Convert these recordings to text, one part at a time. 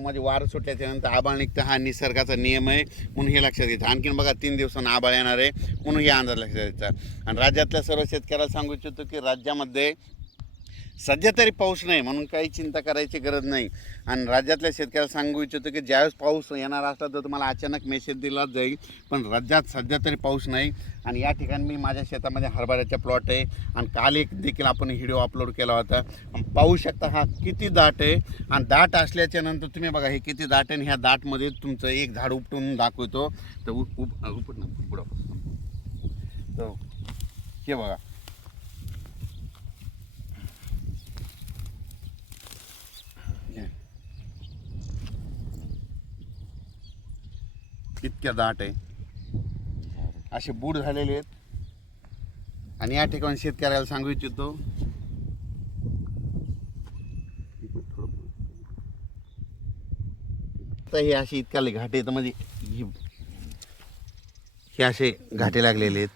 मध्ये वारं सुटल्याच्या नंतर आबाळ निघतं. हा निसर्गाचा नियम आहे. म्हणून हे लक्षात घ्यायचं आणखीन बघा तीन दिवसांना आबाळ येणार आहे. म्हणून हे अंदाज लक्षात घ्यायचा आणि राज्यातल्या सर्व शेतकऱ्याला सांगू इच्छितो की राज्यामध्ये सध्या तरी पाऊस नाही म्हणून काही चिंता करायची गरज नाही आणि राज्यातल्या शेतकऱ्याला सांगू इच्छितो की ज्यावेळेस पाऊस येणार असला तर तुम्हाला अचानक मेसेज दिला जाईल पण राज्यात सध्या तरी पाऊस नाही आणि या ठिकाणी मी माझ्या शेतामध्ये हरभऱ्याचा प्लॉट आहे आणि काल एक देखील आपण व्हिडिओ अपलोड केला होता पाहू शकता हा किती दाट आहे आणि दाट असल्याच्या नंतर तुम्ही बघा हे किती दाट आहे आणि ह्या दाटमध्ये तुमचं एक झाड उपटून दाखवतो तर उप उप उपट ना पुढं तर हे बघा इतक्या दाट आहे. असे बूड झालेले आहेत. आणि या ठिकाणी शेतकऱ्याला सांगू इच्छितो. तर हे असे इतकाले घाटे तर म्हणजे हे असे घाटे लागलेले आहेत.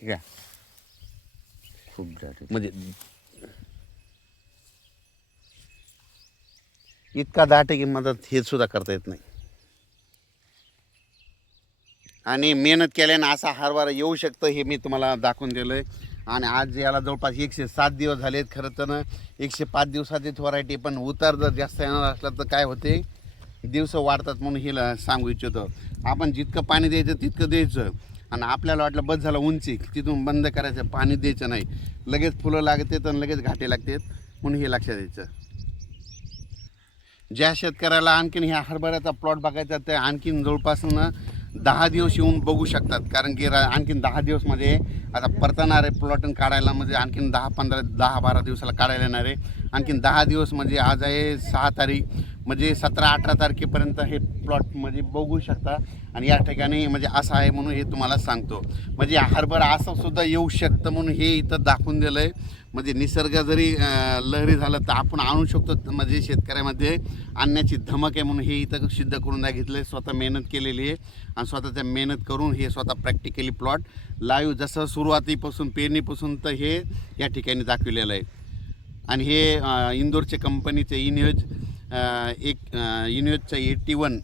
हे का खूप आहे. म्हणजे इतका दाट आहे की मदत हे सुद्धा करता येत नाही. आणि मेहनत केल्याने असा हरभरा येऊ शकतं हे मी तुम्हाला दाखवून दिलं आहे आणि आज याला जवळपास एकशे सात दिवस झालेत खरं तर. ना एकशे पाच दिवसाचीच व्हरायटी पण उतार जर जास्त येणार असला तर काय होते? दिवस वाढतात म्हणून हिला सांगू इच्छितो. आपण जितकं पाणी द्यायचं तितकं द्यायचं. आणि आपल्याला वाटलं बस झालं उंची. तिथून बंद करायचं पाणी द्यायचं नाही. लगेच फुलं लागतात आणि लगेच घाटे लागतात म्हणून हे लक्षात द्यायचं ज्या शेतकऱ्याला आणखीन ह्या हरभऱ्याचा प्लॉट बघायचा ते आणखीन जवळपास दहा दिवस येऊन बघू शकतात. कारण की रा- आणखीन दहा दिवसमध्ये आता परतणारे प्लॉटन काढायला म्हणजे आणखीन दहा पंधरा दहा बारा दिवसाला काढायला येणार आहे आणखीन दहा दिवस म्हणजे आज आहे सहा तारीख म्हणजे सतरा अठरा तारखेपर्यंत हे प्लॉट म्हणजे बघू शकता. आणि या ठिकाणी म्हणजे असं आहे म्हणून हे तुम्हाला सांगतो. म्हणजे हरभरा असं सुद्धा येऊ शकतं म्हणून हे इथं दाखवून दिलं आहे म्हणजे निसर्ग जरी लहरी झालं तर आपण आणू शकतो म्हणजे शेतकऱ्यामध्ये आणण्याची धमक आहे म्हणून हे इथं सिद्ध करून घेतलं. आहे स्वतः मेहनत केलेली आहे. आणि स्वतःच्या मेहनत करून हे स्वतः प्रॅक्टिकली प्लॉट लाईव्ह जसं सुरुवातीपासून पेरणीपासून तर हे या ठिकाणी दाखविलेलं आहे. आणि हे इंदोरचे कंपनीचे इन्यूज एक इन्यूजचं एट्टी वन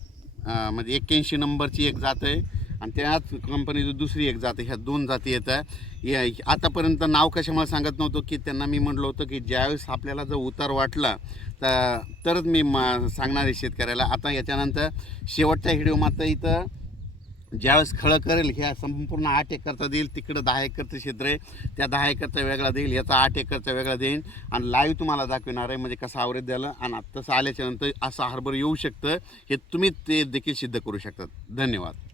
म्हणजे एक्क्याऐंशी नंबरची एक जात आहे. आणि त्याच कंपनीची दुसरी एक जात आहे. ह्या दोन जाती येतात या आतापर्यंत नाव कशामुळे सांगत नव्हतं की त्यांना मी म्हटलं होतं की ज्यावेळेस आपल्याला जर उतार वाटला तर तरच मी म सांगणार आहे शेतकऱ्याला. आता याच्यानंतर शेवटच्या व्हिडिओ मात्र इथं ज्यावेळेस खळं करेल ह्या संपूर्ण आठ एकरचा देईल तिकडं दहा एकरचं क्षेत्र आहे. त्या दहा एकरचा वेगळा देईल याचा आठ एकरचा वेगळा देईल आणि लाईव्ह तुम्हाला दाखविणार आहे म्हणजे कसं आवरेज द्यायला आणि तसं आल्याच्यानंतर असं हरभर येऊ शकतं. हे तुम्ही ते देखील सिद्ध करू शकतात. धन्यवाद.